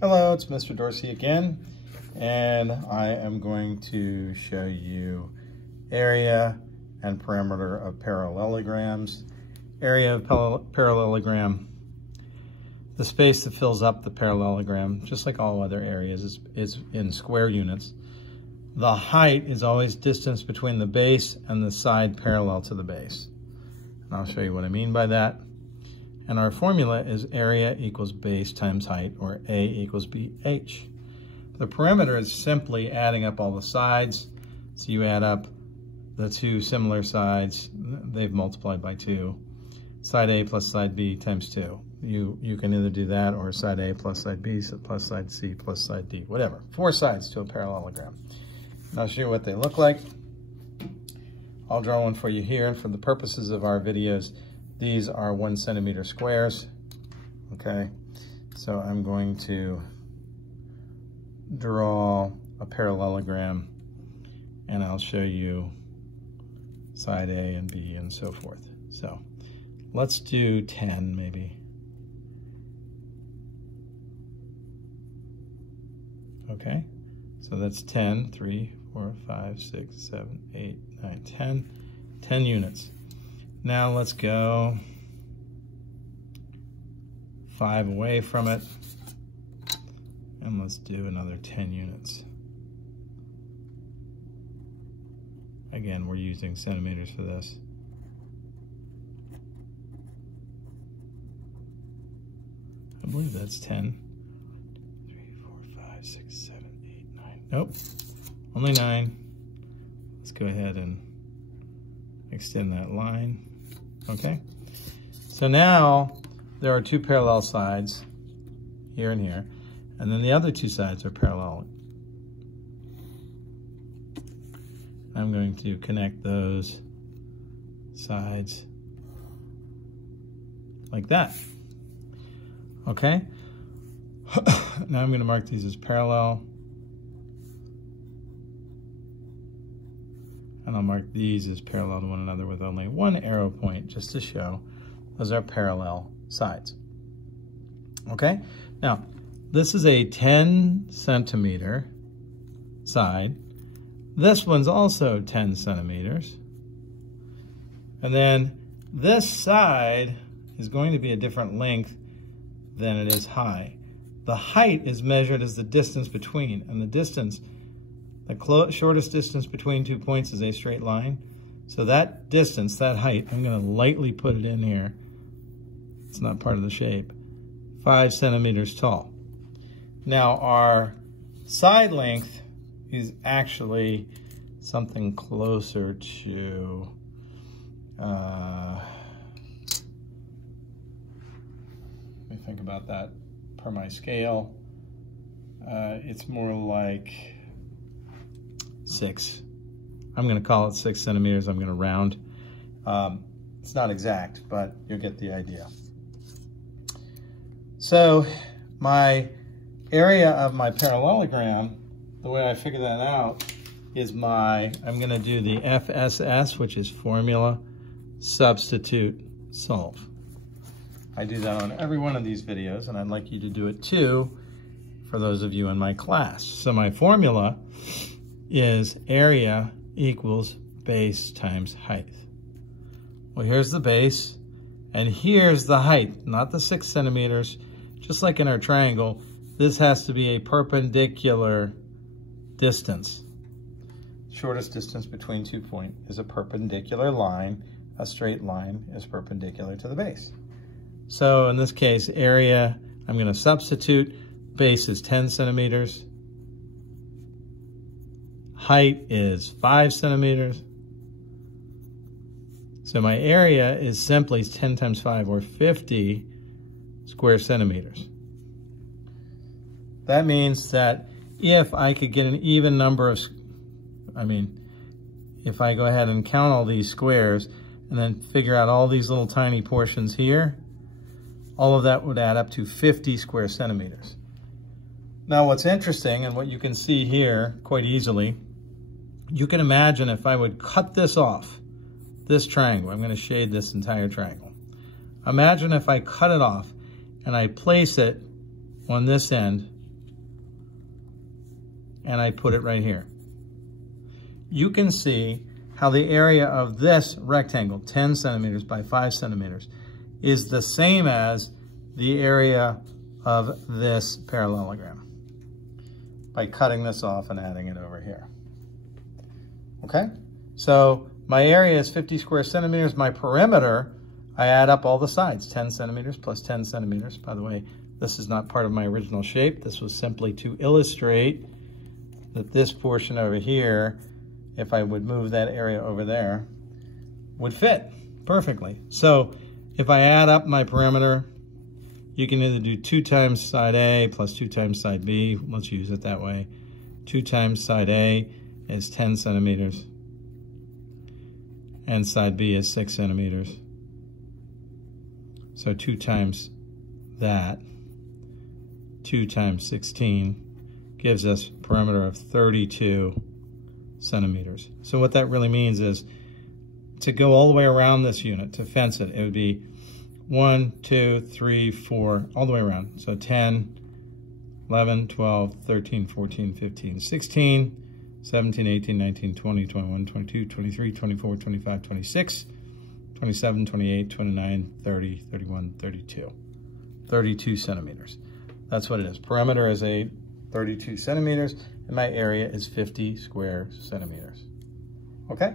Hello, it's Mr. Dorsey again, and I am going to show you area and perimeter of parallelograms. Area of parallelogram, the space that fills up the parallelogram, just like all other areas, is in square units. The height is always distance between the base and the side parallel to the base. And I'll show you what I mean by that. And our formula is area equals base times height, or A equals BH. The perimeter is simply adding up all the sides. So you add up the two similar sides, they've multiplied by 2. Side A plus side B times 2. You can either do that or side A plus side B plus side C plus side D, whatever. 4 sides to a parallelogram. And I'll show you what they look like. I'll draw one for you here, and for the purposes of our videos, these are 1 centimeter squares, okay? So I'm going to draw a parallelogram, and I'll show you side A and B and so forth. So let's do 10 maybe. Okay, so that's 10, 3, 4, 5, 6, 7, 8, 9, 10. 10 units. Now let's go 5 away from it, and let's do another 10 units. Again, we're using centimeters for this. I believe that's 10. 3, 4, 5, 6, 7, 8, 9. Nope, only 9. Let's go ahead and extend that line. Okay, so now there are 2 parallel sides, here and here, and then the other 2 sides are parallel. I'm going to connect those sides like that. Okay, now I'm going to mark these as parallel, and I'll mark these as parallel to one another with only 1 arrow point, just to show those are parallel sides. Okay, now this is a 10 centimeter side. This one's also 10 centimeters. And then this side is going to be a different length than it is high. The height is measured as the distance between, and the distance, the shortest distance between 2 points is a straight line. So that distance, that height, I'm going to lightly put it in here. It's not part of the shape. 5 centimeters tall. Now our side length is actually something closer to, let me think about that per my scale. It's more like 6. I'm going to call it 6 centimeters. I'm going to round. It's not exact, but you'll get the idea. So my area of my parallelogram, the way I figure that out is I'm going to do the FSS, which is formula, substitute, solve. I do that on every one of these videos, and I'd like you to do it too for those of you in my class. So my formula is area equals base times height. Well, here's the base, and here's the height, not the 6 centimeters. Just like in our triangle, this has to be a perpendicular distance. Shortest distance between 2 points is a perpendicular line. A straight line is perpendicular to the base. So in this case, area, I'm going to substitute. Base is 10 centimeters. Height is 5 centimeters. So my area is simply 10 times 5, or 50 square centimeters. That means that if I could get an even number of, if I go ahead and count all these squares and then figure out all these little tiny portions here, all of that would add up to 50 square centimeters. Now what's interesting, and what you can see here quite easily, you can imagine if I would cut this off, this triangle, I'm going to shade this entire triangle. Imagine if I cut it off and I place it on this end and I put it right here. You can see how the area of this rectangle, 10 centimeters by 5 centimeters, is the same as the area of this parallelogram by cutting this off and adding it over here. Okay, so my area is 50 square centimeters. My perimeter, I add up all the sides, 10 centimeters plus 10 centimeters. By the way, this is not part of my original shape. This was simply to illustrate that this portion over here, if I would move that area over there, would fit perfectly. So if I add up my perimeter, you can either do 2 times side A plus 2 times side B. Let's use it that way. 2 times side A is 10 centimeters. And side B is 6 centimeters. So 2 times that, 2 times 16, gives us a perimeter of 32 centimeters. So what that really means is to go all the way around this unit, to fence it, it would be 1, 2, 3, 4, all the way around. So 10, 11, 12, 13, 14, 15, 16, 17, 18, 19, 20, 21, 22, 23, 24, 25, 26, 27, 28, 29, 30, 31, 32. 32 centimeters. That's what it is. Perimeter is 32 centimeters, and my area is 50 square centimeters. Okay?